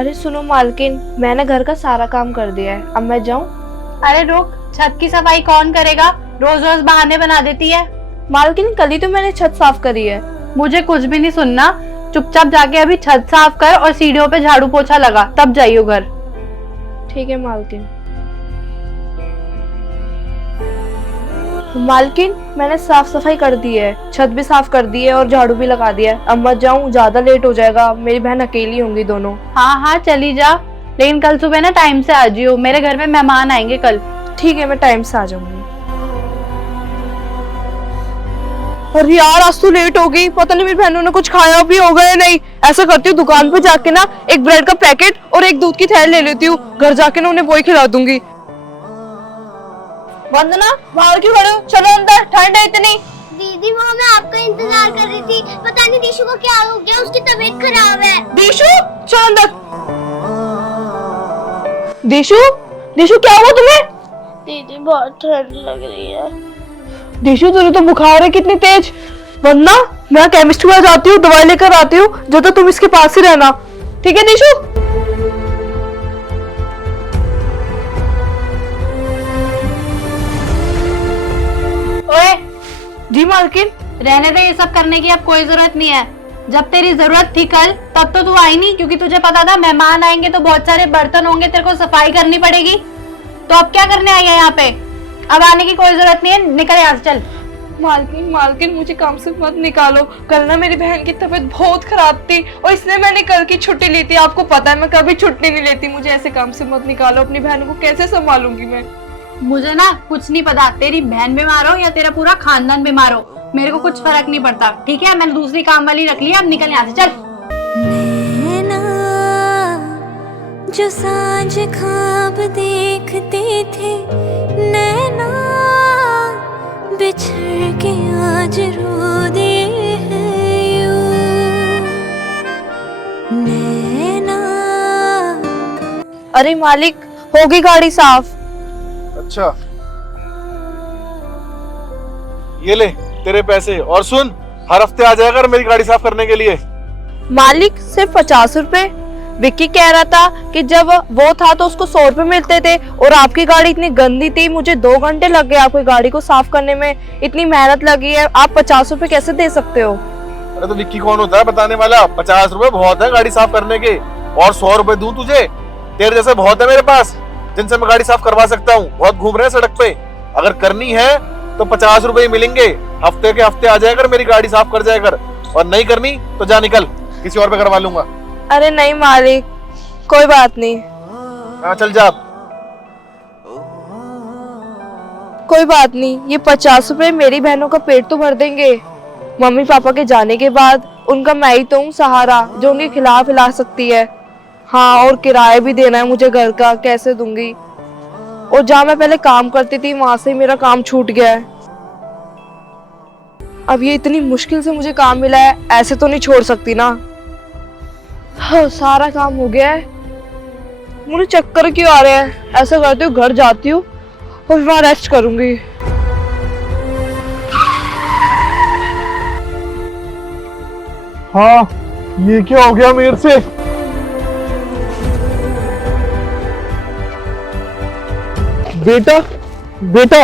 अरे सुनो मालकिन, मैंने घर का सारा काम कर दिया है, अब मैं जाऊं? अरे रुक, छत की सफाई कौन करेगा? रोज रोज बहाने बना देती है। मालकिन कल ही तो मैंने छत साफ करी है। मुझे कुछ भी नहीं सुनना, चुपचाप जाके अभी छत साफ कर और सीढ़ियों पे झाड़ू पोछा लगा, तब जाइयो घर। ठीक है मालकिन। मालकिन मैंने साफ सफाई कर दी है, छत भी साफ कर दी है और झाड़ू भी लगा दिया है। अब मत जाऊं, ज्यादा लेट हो जाएगा, मेरी बहन अकेली होंगी दोनों। हाँ हाँ चली जा, लेकिन कल सुबह ना टाइम से आ जियो, मेरे घर में मेहमान आएंगे कल। ठीक है, मैं टाइम से आ जाऊंगी। अरे यार आज तो लेट हो गई, पता नहीं मेरी बहनों ने कुछ खाया भी होगा या नहीं। ऐसा करती हूँ दुकान पे जाके ना एक ब्रेड का पैकेट और एक दूध की थैली ले लेती हूँ, घर जाके ना उन्हें वही खिला दूंगी। वंदना बाहर क्यों खड़े हो, चलो अंदर, ठंड है इतनी। दीदी वो मैं आपका इंतजार कर रही थी, पता नहीं दीशु को क्या हो गया, उसकी तबीयत खराब है। दीशु चल अंदर। दीशु दीशु क्या हुआ तुम्हें? दीदी बहुत ठंड लग रही है। दीशु तुझे तो बुखार है कितनी तेज। वंदना मैं केमिस्ट के पास जाती हूँ, दवाई लेकर आती हूँ, जब तक तुम इसके पास ही रहना, ठीक है दीशु? ओए जी मालकिन। रहने दे, ये सब करने की अब कोई जरूरत नहीं है। जब तेरी जरूरत थी कल, तब तो तू आई नहीं, क्योंकि तुझे पता था मेहमान आएंगे तो बहुत सारे बर्तन होंगे, तेरे को सफाई करनी पड़ेगी। तो अब क्या करने आई है यहाँ पे? अब आने की कोई जरूरत नहीं है, निकल यहाँ से चल। मालकिन मुझे काम से मत निकालो, कल ना मेरी बहन की तबीयत बहुत खराब थी और इसलिए मैंने कल की छुट्टी ली थी। आपको पता है मैं कभी छुट्टी नहीं लेती, मुझे ऐसे काम से मत निकालो, अपनी बहन को कैसे संभालूंगी मैं? मुझे ना कुछ नहीं पता, तेरी बहन बीमार हो या तेरा पूरा खानदान बीमार हो, मेरे को कुछ फर्क नहीं पड़ता, ठीक है? मैंने दूसरी काम वाली रख ली, अब निकल यहाँ से चल। नैना जो सांझ ख्वाब देखते थे, नैना बिछड़ के आज रो दे हैं यूं। नैना अरे मालिक होगी गाड़ी साफ। अच्छा ये ले तेरे पैसे, और सुन हर हफ्ते आ जाएगा मेरी गाड़ी साफ करने के लिए। मालिक सिर्फ 50 रुपए? विक्की कह रहा था कि जब वो था तो उसको 100 रुपए मिलते थे, और आपकी गाड़ी इतनी गंदी थी, मुझे 2 घंटे लग गए आपकी गाड़ी को साफ करने में, इतनी मेहनत लगी है, आप 50 रुपए कैसे दे सकते हो? अरे तो विक्की कौन होता है बताने वाला? 50 रुपए बहुत है गाड़ी साफ करने के, और 100 रुपए दूं तुझे? तेरे जैसे बहुत है मेरे पास जिनसे मैं गाड़ी साफ करवा सकता हूँ, बहुत घूम रहे हैं सड़क पे। अगर करनी है तो 50 रुपए ही मिलेंगे, हफ्ते के हफ्ते आ जाया कर, मेरी गाड़ी साफ कर जाया कर, और नहीं करनी तो जा निकल, किसी और पे करवा लूंगा। अरे नहीं मालिक, कोई बात नहीं। हाँ चल जा। कोई बात नहीं, ये 50 रुपए मेरी बहनों का पेट तो भर देंगे। मम्मी पापा के जाने के बाद उनका मैं ही तो हूँ सहारा, जो उनके खिलाफ हिला सकती है। हाँ और किराया भी देना है मुझे घर का, कैसे दूंगी? और जहाँ मैं पहले काम करती थी वहां से मेरा काम छूट गया है। अब ये इतनी मुश्किल से मुझे काम मिला है, ऐसे तो नहीं छोड़ सकती ना। हाँ, सारा काम हो गया है, मुझे चक्कर क्यों आ रहे हैं? ऐसा करती हूँ घर जाती हूँ और वहां रेस्ट करूंगी। हाँ ये क्या हो गया मेरे से? बेटा बेटा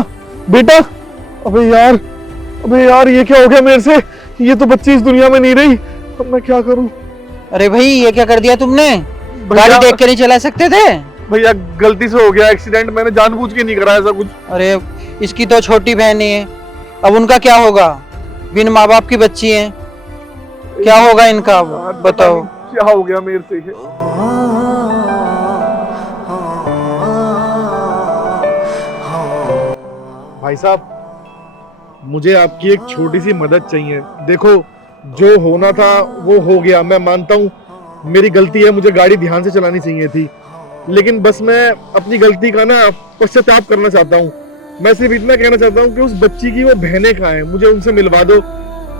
बेटा, अबे यार ये क्या हो गया मेरे से? ये तो बच्ची इस दुनिया में नहीं रही, अब मैं क्या करूं? अरे भाई ये क्या कर दिया तुमने? गाड़ी देख के नहीं चला सकते थे? भैया गलती से हो गया एक्सीडेंट, मैंने जानबूझ के नहीं करा ऐसा कुछ। अरे इसकी तो छोटी बहन ही है, अब उनका क्या होगा? बिन माँ बाप की बच्ची है, क्या होगा इनका? बताओ क्या हो गया मेरे से? भाई साहब मुझे आपकी एक छोटी सी मदद चाहिए। देखो जो होना था वो हो गया, मैं मानता हूँ मेरी गलती है, मुझे गाड़ी ध्यान से चलानी चाहिए थी, लेकिन बस मैं अपनी गलती का ना पश्चाताप करना चाहता हूँ। मैं सिर्फ इतना कहना चाहता हूँ कि उस बच्ची की वो बहनें कहाँ हैं, मुझे उनसे मिलवा दो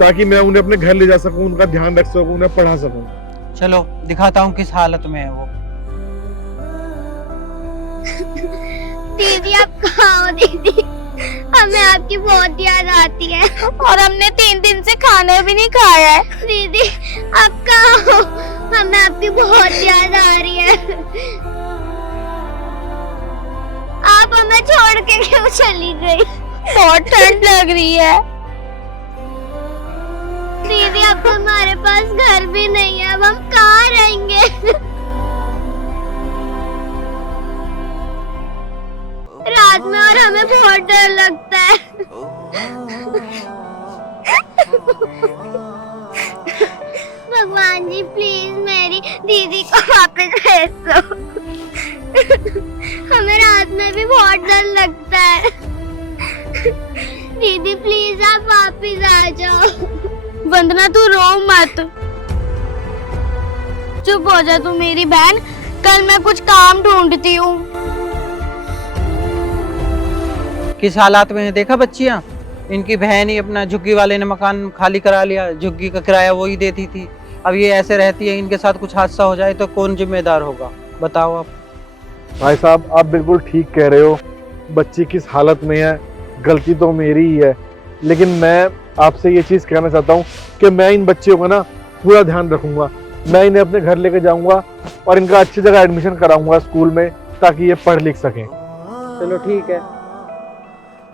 ताकि मैं उन्हें अपने घर ले जा सकूँ, उनका ध्यान रख सकूँ, उन्हें पढ़ा सकूँ। चलो दिखाता हूँ किस हालत में है वो। दीदी आप कहाँ हो? दीदी हमें आपकी बहुत याद आती है, और हमने 3 दिन से खाना भी नहीं खाया है। दीदी आप कहाँ हो? हमें आपकी बहुत याद आ रही है। के क्यों चली गई? बहुत ठंड लग रही है। दीदी अब तो हमारे पास घर भी नहीं है, अब हम कहाँ रहेंगे? रात में और हमें बहुत डर लगता है। भगवान जी प्लीज मेरी दीदी को वापस भेज दो। हमें रात में भी बहुत डर लगता है। दीदी प्लीज आप वापस आ जाओ। वंदना तू रो मत, चुप हो जा तू मेरी बहन। कल मैं कुछ काम ढूंढती हूँ। किस हालात में है देखा बच्चियां? इनकी बहन ही अपना झुग्गी वाले ने मकान खाली करा लिया, झुग्गी का किराया वो ही देती थी। अब ये ऐसे रहती है, इनके साथ कुछ हादसा हो जाए तो कौन जिम्मेदार होगा बताओ आप। भाई साहब आप बिल्कुल ठीक कह रहे हो, बच्ची किस हालत में है, गलती तो मेरी ही है। लेकिन मैं आपसे ये चीज़ कहना चाहता हूँ कि मैं इन बच्चियों का ना पूरा ध्यान रखूंगा। मैं इन्हें अपने घर लेके जाऊंगा और इनका अच्छी जगह एडमिशन कराऊंगा स्कूल में, ताकि ये पढ़ लिख सकें। चलो ठीक है।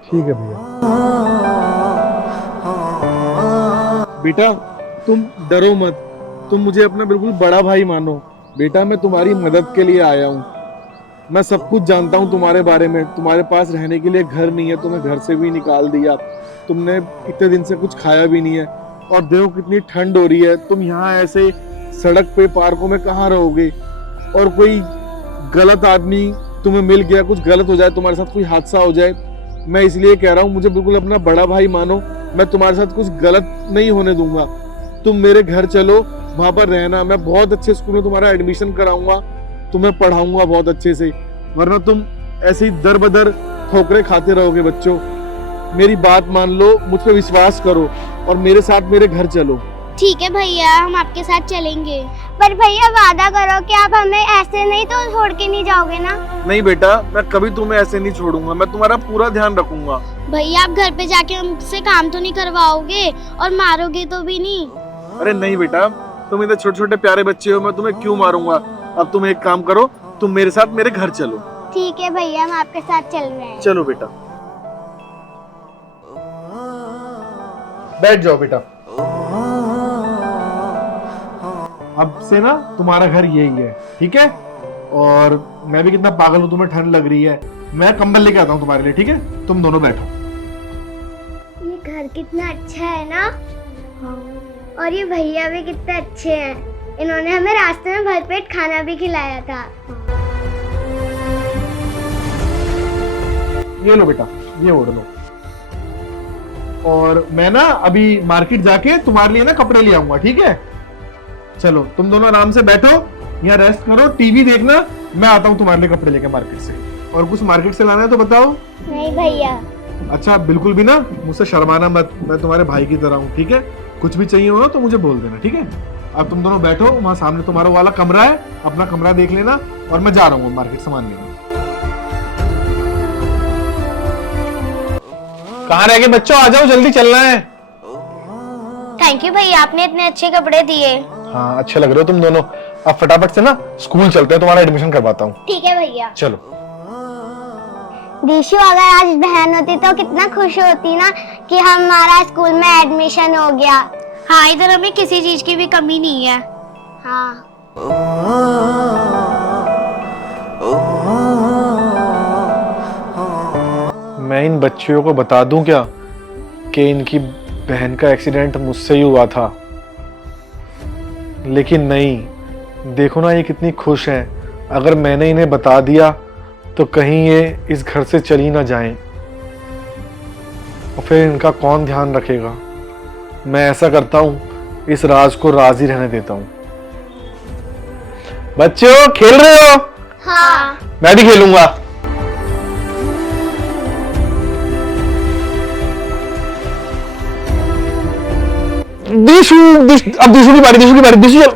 ठीक है भैया। बेटा तुम डरो मत, तुम मुझे अपना बिल्कुल बड़ा भाई मानो। बेटा मैं तुम्हारी मदद के लिए आया हूँ। मैं सब कुछ जानता हूँ तुम्हारे बारे में। तुम्हारे पास रहने के लिए घर नहीं है, तुम्हें घर से भी निकाल दिया। तुमने इतने दिन से कुछ खाया भी नहीं है, और देखो कितनी ठंड हो रही है। तुम यहाँ ऐसे सड़क पे पार्कों में कहाँ रहोगे? और कोई गलत आदमी तुम्हें मिल गया, कुछ गलत हो जाए, तुम्हारे साथ कोई हादसा हो जाए, मैं इसलिए कह रहा हूँ मुझे बिल्कुल अपना बड़ा भाई मानो। मैं तुम्हारे साथ कुछ गलत नहीं होने दूंगा। तुम मेरे घर चलो, वहां पर रहना। मैं बहुत अच्छे स्कूल में तुम्हारा एडमिशन कराऊंगा, तुम्हें पढ़ाऊंगा बहुत अच्छे से। वरना तुम ऐसे ही दर बदर ठोकरे खाते रहोगे। बच्चों मेरी बात मान लो, मुझ पर विश्वास करो और मेरे साथ मेरे घर चलो। ठीक है भैया हम आपके साथ चलेंगे, पर भैया वादा करो कि आप हमें ऐसे नहीं तो छोड़ के नहीं जाओगे ना? नहीं बेटा मैं कभी तुम्हें ऐसे नहीं छोड़ूंगा, मैं तुम्हारा पूरा ध्यान रखूंगा। भैया आप घर पे जाके हमसे काम तो नहीं करवाओगे और मारोगे तो भी नहीं? अरे नहीं बेटा, तुम इतने छोटे छोटे प्यारे बच्चे हो, मैं तुम्हें क्यों मारूंगा। अब तुम एक काम करो, तुम मेरे साथ मेरे घर चलो। ठीक है भैया हम आपके साथ चल रहे हैं। चलो बेटा बैठ जाओ बेटा। अब से ना तुम्हारा घर यही है, ठीक है? और मैं भी कितना पागल हूँ, तुम्हें ठंड लग रही है, मैं कंबल लेके आता हूँ तुम्हारे लिए, ठीक है? तुम दोनों बैठो। ये घर कितना अच्छा है ना, और ये भैया भी कितने अच्छे हैं। इन्होंने हमें रास्ते में भरपेट खाना भी खिलाया था। ये लो बेटा, ये ओढ़ लो। और मैं ना अभी मार्केट जाके तुम्हारे लिए ना कपड़े ले आऊंगा, ठीक है? चलो तुम दोनों आराम से बैठो, यहाँ रेस्ट करो, टीवी देखना। मैं आता हूँ तुम्हारे लिए कपड़े लेके मार्केट से। और कुछ मार्केट से लाना है तो बताओ। नहीं भैया। अच्छा बिल्कुल भी ना मुझसे शर्माना मत, मैं तुम्हारे भाई की तरह हूँ, ठीक है? कुछ भी चाहिए हो तो मुझे बोल देना, ठीक है? अब तुम दोनों बैठो, वहाँ सामने तुम्हारा वाला कमरा है, अपना कमरा देख लेना। और मैं जा रहा हूँ मार्केट सामान लेने। कहाँ रह गए बच्चों, आ जाओ जल्दी चलना है। थैंक यू भैया आपने इतने अच्छे कपड़े दिए। हाँ अच्छे लग रहे हो तुम दोनों। अब फटाफट से ना स्कूल चलते हैं, तुम्हारा एडमिशन करवाता हूँ। ठीक है भैया। चलो। दीशु अगर आज बहन होती तो कितना खुश होती ना कि हमारा स्कूल में एडमिशन हो गया। हाँ इधर हमें किसी चीज की भी कमी नहीं है। हाँ मैं इन बच्चियों को बता दूं क्या कि इनकी बहन का एक्सीडेंट मुझसे ही हुआ था? लेकिन नहीं, देखो ना ये कितनी खुश हैं। अगर मैंने इन्हें बता दिया तो कहीं ये इस घर से चली ना जाएं, और फिर इनका कौन ध्यान रखेगा। मैं ऐसा करता हूँ, इस राज को राज ही रहने देता हूँ। बच्चों खेल रहे हो? हाँ। मैं भी खेलूंगा। दिशु, अब दिशु की बारी, दिशु की बारी, दिशु चल।